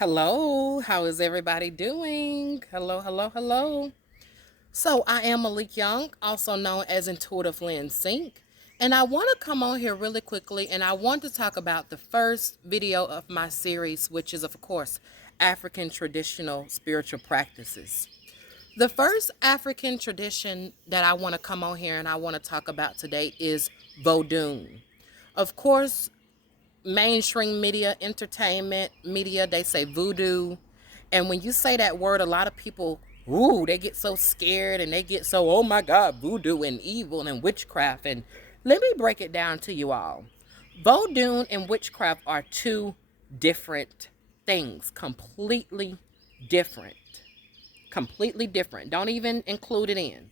Hello, how is everybody doing? Hello, hello, hello. So, I am Malik Young, also known as Intuitive Lens Sync, and I want to come on here really quickly and I want to talk about the first video of my series, which is, of course, African traditional spiritual practices. The first African tradition that I want to come on here and I want to talk about today is Vodun. Of course, mainstream media, entertainment media, they say voodoo. And when you say that word, a lot of people, ooh, they get so scared and they get so, oh my God, voodoo and evil and witchcraft. And let me break it down to you all. Voodoo and witchcraft are two different things, completely different. Completely different. Don't even include it in.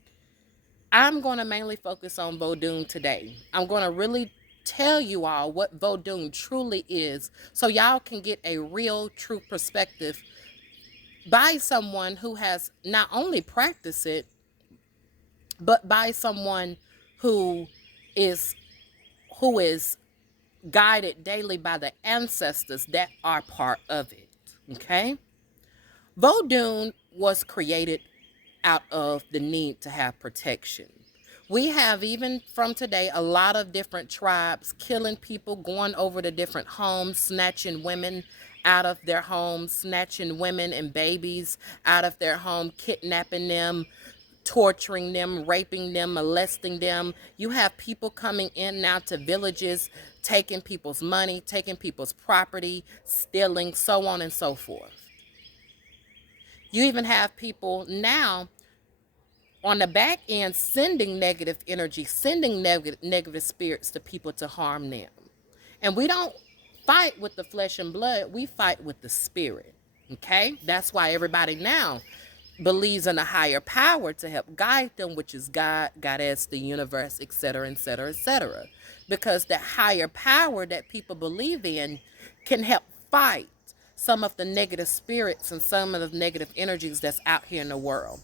I'm going to mainly focus on Vodun today. I'm going to really tell you all what Vodun truly is so y'all can get a real, true perspective by someone who has not only practiced it, but by someone who is who is guided daily by the ancestors that are part of it. Okay? Vodun was created out of the need to have protection. We have, even from today, a lot of different tribes killing people, going over to different homes, snatching women out of their homes, snatching women and babies out of their home, kidnapping them, torturing them, raping them, molesting them. You have people coming in now to villages, taking people's money, taking people's property, stealing, so on and so forth. You even have people now on the back end sending negative energy, sending negative spirits to people to harm them. And we don't fight with the flesh and blood, we fight with the spirit. Okay? That's why everybody now believes in a higher power to help guide them, which is God, Goddess, the universe, etc., etc., etc. Because the higher power that people believe in can help fight some of the negative spirits and some of the negative energies that's out here in the world.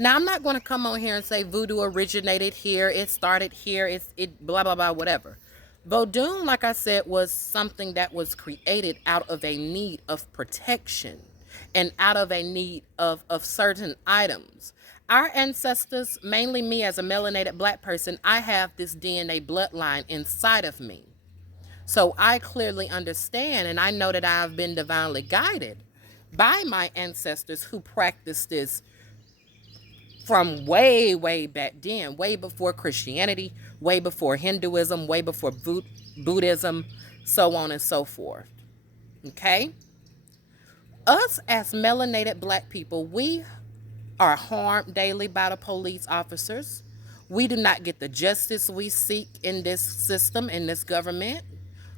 Now, I'm not going to come on here and say voodoo originated here, it started here, it blah, blah, blah, whatever. Vodun, like I said, was something that was created out of a need of protection and out of a need of certain items. Our ancestors, mainly me as a melanated black person, I have this DNA bloodline inside of me. So I clearly understand and I know that I've been divinely guided by my ancestors who practiced this from way, way back then, way before Christianity, way before Hinduism, way before Buddhism, so on and so forth. Okay? Us as melanated black people, we are harmed daily by the police officers. We do not get the justice we seek in this system, in this government.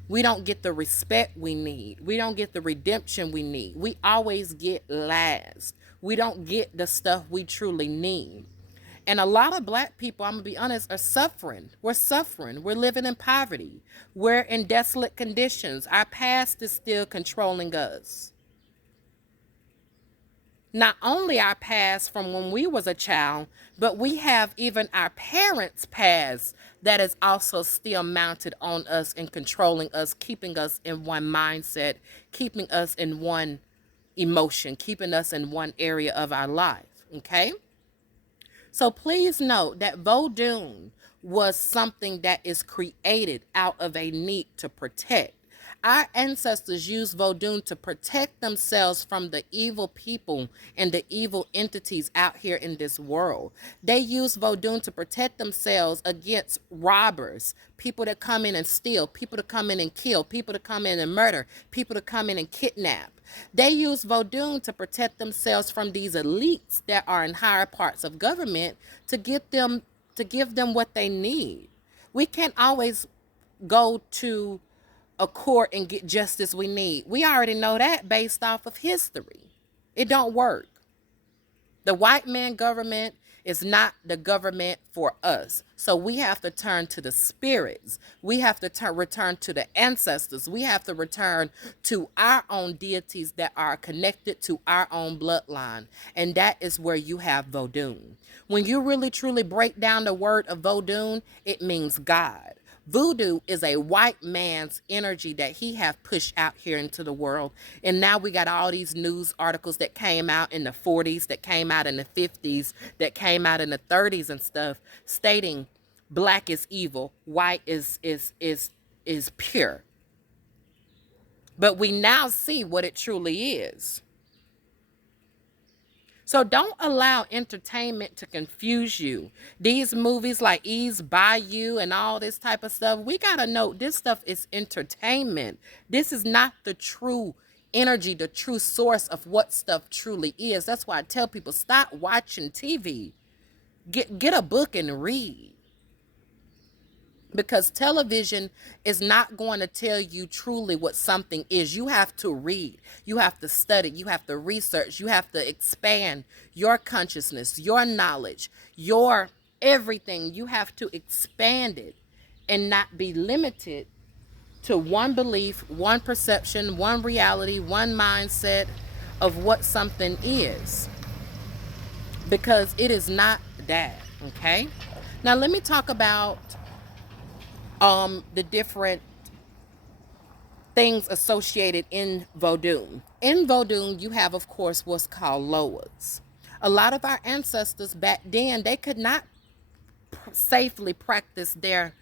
We don't get the respect we need. We don't get the redemption we need. We always get last. We don't get the stuff we truly need. And a lot of black people, I'm going to be honest, are suffering. We're suffering. We're living in poverty. We're in desolate conditions. Our past is still controlling us. Not only our past from when we was a child, but we have even our parents' past that is also still mounted on us and controlling us, keeping us in one mindset, keeping us in one emotion, keeping us in one area of our life. Okay? So please note that Vodun was something that is created out of a need to protect. Our ancestors used Vodun to protect themselves from the evil people and the evil entities out here in this world. They used Vodun to protect themselves against robbers, people that come in and steal, people to come in and kill, people to come in and murder, people to come in and kidnap. They use Vodun to protect themselves from these elites that are in higher parts of government to give them what they need. We can't always go to a court and get justice we need. We already know that based off of history. It don't work. The white man government is not the government for us. So we have to turn to the spirits. We have to return to the ancestors. We have to return to our own deities that are connected to our own bloodline. And that is where you have Vodun. When you really truly break down the word of Vodun, it means God. Voodoo is a white man's energy that he have pushed out here into the world. And now we got all these news articles that came out in the 40s, that came out in the 50s, that came out in the 30s and stuff, stating black is evil, white is pure. But we now see what it truly is. So don't allow entertainment to confuse you. These movies like Ease Bayou and all this type of stuff, we got to know this stuff is entertainment. This is not the true energy, the true source of what stuff truly is. That's why I tell people, stop watching TV. Get a book and read. Because television is not going to tell you truly what something is. You have to read, you have to study, you have to research, you have to expand your consciousness, your knowledge, your everything. You have to expand it and not be limited to one belief, one perception, one reality, one mindset of what something is. Because it is not that, okay? Now let me talk about the different things associated in Vodun. In Vodun, you have, of course, what's called Loas. A lot of our ancestors back then, they could not safely practice their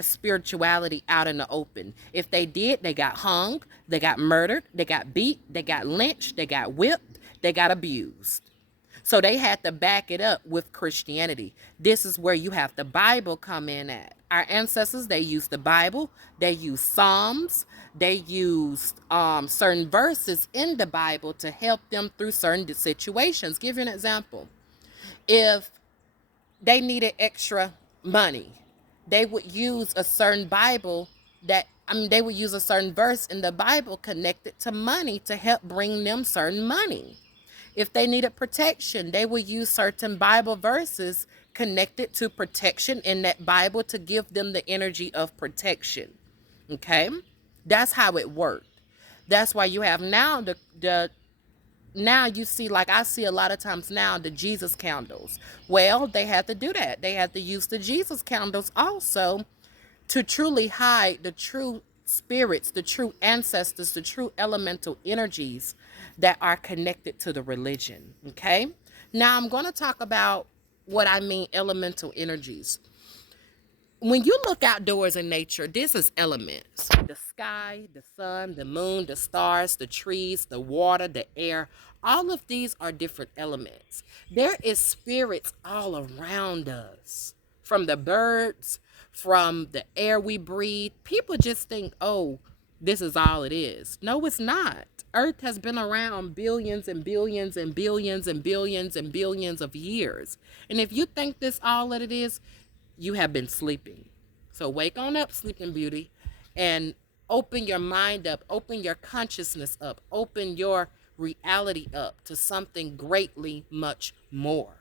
spirituality out in the open. If they did, they got hung, they got murdered, they got beat, they got lynched, they got whipped, they got abused. So they had to back it up with Christianity. This is where you have the Bible come in at. Our ancestors, they used the Bible, they used Psalms, they used certain verses in the Bible to help them through certain situations. Give you an example. If they needed extra money, they would use a certain Bible they would use a certain verse in the Bible connected to money to help bring them certain money. If they needed protection, they would use certain Bible verses connected to protection in that Bible to give them the energy of protection. Okay? That's how it worked. That's why you have now now you see, like I see a lot of times now, the Jesus candles. Well, they had to do that. They had to use the Jesus candles also to truly hide the true spirits, the true ancestors, the true elemental energies that are connected to the religion. Okay? Now I'm going to talk about what I mean elemental energies. When you look outdoors in nature, this is elements. The sky, the sun, the moon, the stars, the trees, the water, the air. All of these are different elements. There is spirits all around us. From the birds, from the air we breathe. People just think, oh, this is all it is. No, it's not. Earth has been around billions and billions and billions and billions and billions of years. And if you think this all that it is, you have been sleeping. So wake on up, sleeping beauty, and open your mind up, open your consciousness up, open your reality up to something greatly much more.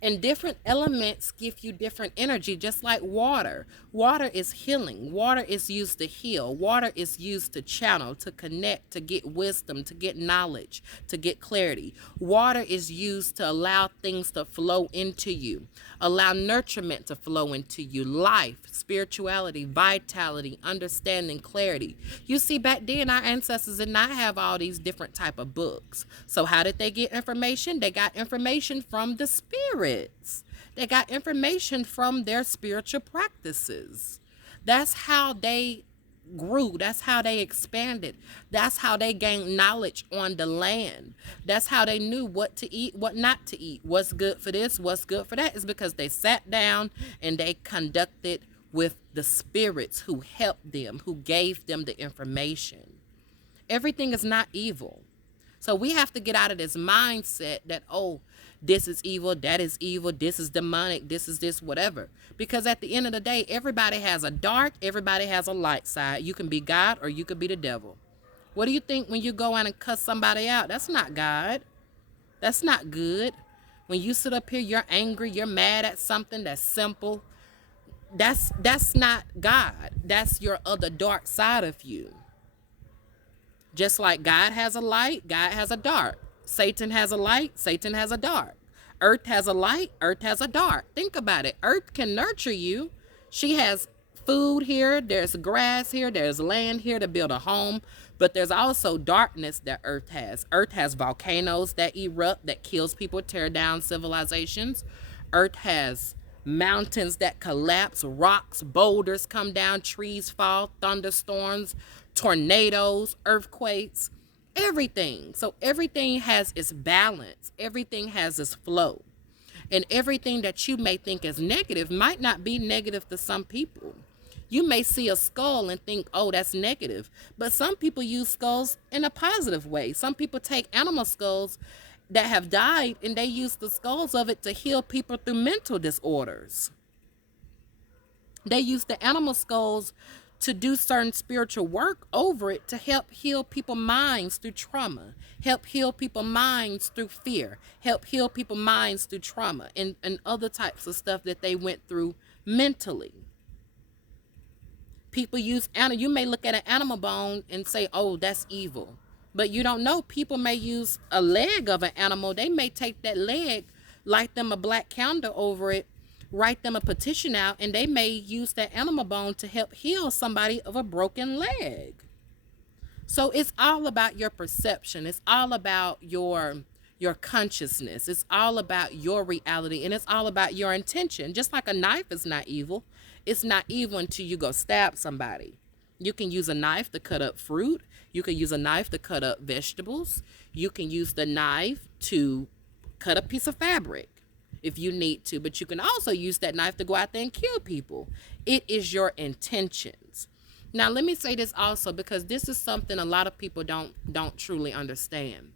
And different elements give you different energy, just like water. Water is healing. Water is used to heal. Water is used to channel, to connect, to get wisdom, to get knowledge, to get clarity. Water is used to allow things to flow into you, allow nurturement to flow into you, life, spirituality, vitality, understanding, clarity. You see, back then our ancestors did not have all these different type of books. So how did they get information? They got information from the spirits. They got information from their spiritual practices. That's how they grew. That's how they expanded. That's how they gained knowledge on the land. That's how they knew what to eat, what not to eat, what's good for this, what's good for that. Is because they sat down and they conducted with the spirits who helped them, who gave them the information. Everything is not evil. So we have to get out of this mindset that, oh, this is evil, that is evil, this is demonic, this is this, whatever. Because at the end of the day, everybody has a dark, everybody has a light side. You can be God or you could be the devil. What do you think when you go out and cuss somebody out? That's not God. That's not good. When you sit up here, you're angry, you're mad at something that's simple. That's not God. That's your other dark side of you. Just like God has a light, God has a dark. Satan has a light, Satan has a dark. Earth has a light, Earth has a dark. Think about it. Earth can nurture you. She has food here, there's grass here, there's land here to build a home, but there's also darkness that Earth has. Earth has volcanoes that erupt, that kills people, tear down civilizations. Earth has mountains that collapse, rocks, boulders come down, trees fall, thunderstorms, tornadoes, earthquakes, everything. So everything has its balance, everything has its flow. And everything that you may think is negative might not be negative to some people. You may see a skull and think, oh, that's negative. But some people use skulls in a positive way. Some people take animal skulls that have died and they use the skulls of it to heal people through mental disorders. They use the animal skulls to do certain spiritual work over it to help heal people's minds through trauma, help heal people's minds through fear, help heal people's minds through trauma and other types of stuff that they went through mentally. People use animal. You may look at an animal bone and say, oh, that's evil. But you don't know. People may use a leg of an animal. They may take that leg, light them a black candle over it, write them a petition out, and they may use that animal bone to help heal somebody of a broken leg. So it's all about your perception. It's all about your consciousness. It's all about your reality, and it's all about your intention. Just like a knife is not evil. It's not evil until you go stab somebody. You can use a knife to cut up fruit. You can use a knife to cut up vegetables. You can use the knife to cut a piece of fabric if you need to, but you can also use that knife to go out there and kill people. It is your intentions. Now, let me say this also, because this is something a lot of people don't truly understand.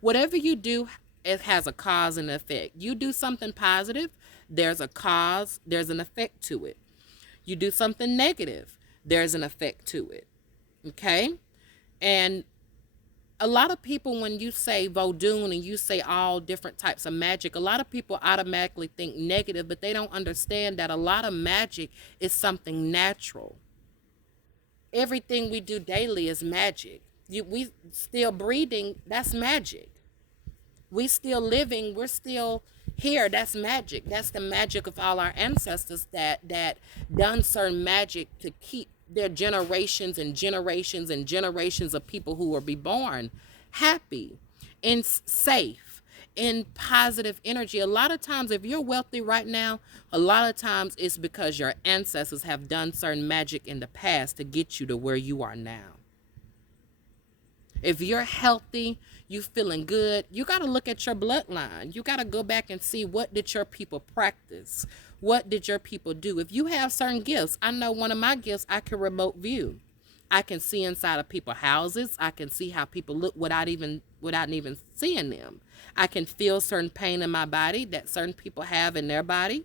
Whatever you do, it has a cause and effect. You do something positive, there's a cause, there's an effect to it. You do something negative, there's an effect to it. Okay? And a lot of people, when you say Vodun and you say all different types of magic, a lot of people automatically think negative, but they don't understand that a lot of magic is something natural. Everything we do daily is magic. We still breathing, that's magic. We still living, we're still here, that's magic. That's the magic of all our ancestors that done certain magic to keep their generations and generations and generations of people who will be born happy and safe in positive energy. A lot of times, if you're wealthy right now, a lot of times it's because your ancestors have done certain magic in the past to get you to where you are now. If you're healthy, you feeling good, you got to look at your bloodline. You got to go back and see, what did your people practice? What did your people do? If you have certain gifts, I know one of my gifts, I can remote view. I can see inside of people's houses. I can see how people look without even seeing them. I can feel certain pain in my body that certain people have in their body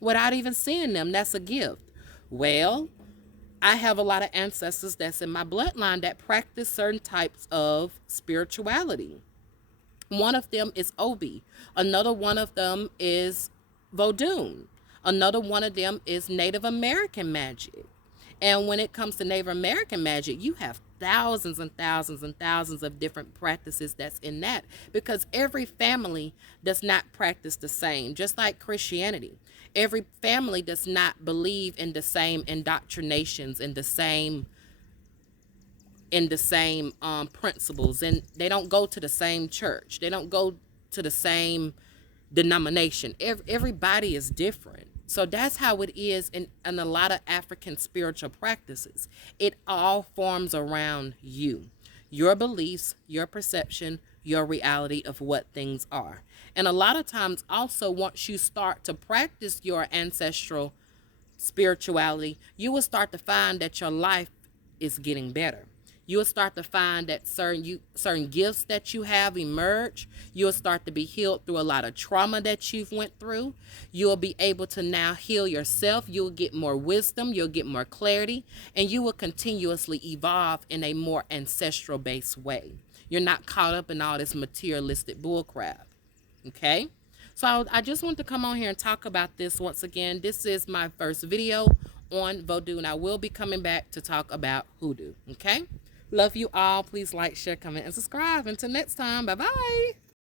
without even seeing them. That's a gift. Well, I have a lot of ancestors that's in my bloodline that practice certain types of spirituality. One of them is Obi. Another one of them is Vodun. Another one of them is Native American magic. And when it comes to Native American magic, you have thousands and thousands and thousands of different practices that's in that, because every family does not practice the same, just like Christianity. Every family does not believe in the same indoctrinations, in the same principles, and they don't go to the same church. They don't go to the same denomination. Everybody is different. So that's how it is in a lot of African spiritual practices. It all forms around you, your beliefs, your perception, your reality of what things are. And a lot of times also, once you start to practice your ancestral spirituality, you will start to find that your life is getting better. You will start to find that certain gifts that you have emerge. You'll start to be healed through a lot of trauma that you've went through. You'll be able to now heal yourself. You'll get more wisdom. You'll get more clarity. And you will continuously evolve in a more ancestral-based way. You're not caught up in all this materialistic bullcrap. Okay? So I just want to come on here and talk about this once again. This is my first video on Vodun. I will be coming back to talk about hoodoo. Okay? Love you all. Please like, share, comment, and subscribe. Until next time, bye-bye.